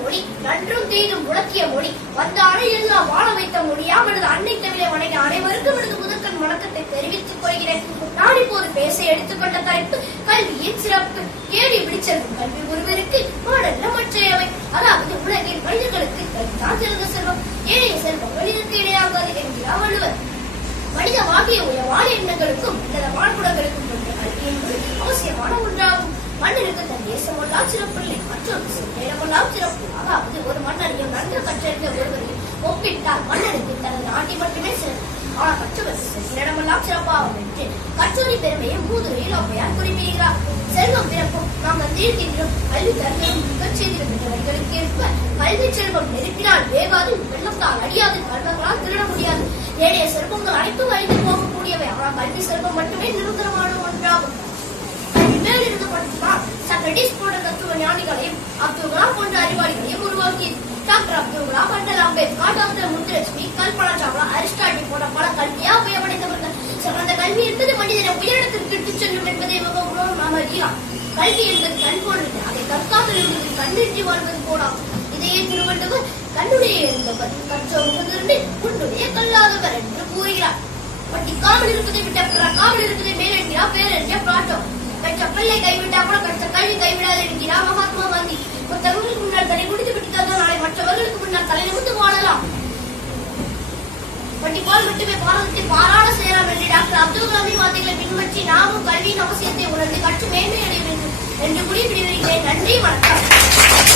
மொழி நன்றும் தீதும் முழக்கிய மொழி வந்த அணையெல்லாம் வாழ வைத்த மொழியாம் எனது அன்னை தமிழை வணங்க அனைவருக்கும் எனது முதற்கண் வணக்கத்தை தெரிவித்துக் கொள்கிறேன். நான் இப்போது பேச எடுத்துக்கொண்ட தலைப்பு கல்வியின் சிறப்பு. கேடி விழிச்செல்வம் கல்வி ஒருவருக்கு மாடல்ல மற்றையவை. அதாவது உலகின் மனிதர்களுக்கு கல்விதான் சிறந்த செல்வம். ஏழைய செல்வம் மனிதனுக்கு இடையாகாது என்கிறார் வள்ளுவர்? மனித வாழ்க்கைய உயர்வான எண்ணங்களுக்கும் இந்த வாழ்குடங்களுக்கும் கொண்ட கல்வி என்பது அவசியமான ஒன்றாகும். மண்ணிற்கு தன் தேசமெல்லாம் சிறப்பில்லை மற்றொரு ஒப்பிட்டால் மன்னனுக்கு தனது நாட்டை மட்டுமே சிறந்தது ஆனால் மற்றவர் இடமெல்லாம் சிறப்பாகும் என்று கற்றோரி பெருமையை மூதுரையில் அவையார் குறிப்பிடுகிறார். செல்வம் பிறப்பும் நாம் வந்திருக்கின்றோம் கல்வி தருமையும் மிகச் செய்திடும் என்ற வரிகளுக்கு ஏற்ப கல்வி செல்வம் நெருப்பினால் வேகாது. வெள்ளத்தால் அடியாது கல்வங்களால் திருட முடியாது. ஏனைய செல்வங்கள் அனைத்தும் அழிந்து போகக்கூடியவை. ஆனால் கல்வி செல்வம் மட்டுமே நிரந்தரமான ஒன்றாகும். மேலிருந்து மட்டும்தான் சக்ரடிஸ் போன்ற தத்துவ ஞானிகளையும் அப்துல் கலாம் போன்ற அறிவாளிகளையும் உருவாக்கியது டாக்டர் அப்துல் கலாம் அண்டல் அம்பேத்கர் முத்துலட்சுமி கல்பனா சாவ்லா அரிஸ்டாட்டி போன்ற பல கல்வியா அடைந்தவர்கள் சிறந்த கல்வி என்பது மனிதனை உயரிடத்திற்கு எடுத்துச் செல்லும் என்பதை மிகவும் நாம் அறியலாம் கல்வி என்பது கண் போன்றது அதை கற்காமல் இருந்தது கண்ணின்றி வாழ்வது போலாம் இதையே திருவள்ளுவர் கண்ணுடைய இருந்தவர் கற்றோர் முதிர்ந்து உன்னுடைய கல்லாதவர் என்று கூறுகிறார். படிக்காமல் இருப்பதை விட்ட பிறக்காமல் இருப்பதை மேல் என்கிறார் பேரறிஞர் பிளாட்டோ. பெற்ற பிள்ளை கைவிட்டா கூட கற்ற கல்வி கைவிடாது என்கிறார். படிப்பால் மட்டுமே பாரதத்தை பாராட செய்யலாம் என்று டாக்டர் அப்துல் கலாம் வார்த்தைகளை பின்பற்றி நாமும் கல்வியின் அவசியத்தை உணர்ந்து கற்று மேன்மை அடைய வேண்டும் என்று முடிவு நன்றி வணக்கம்.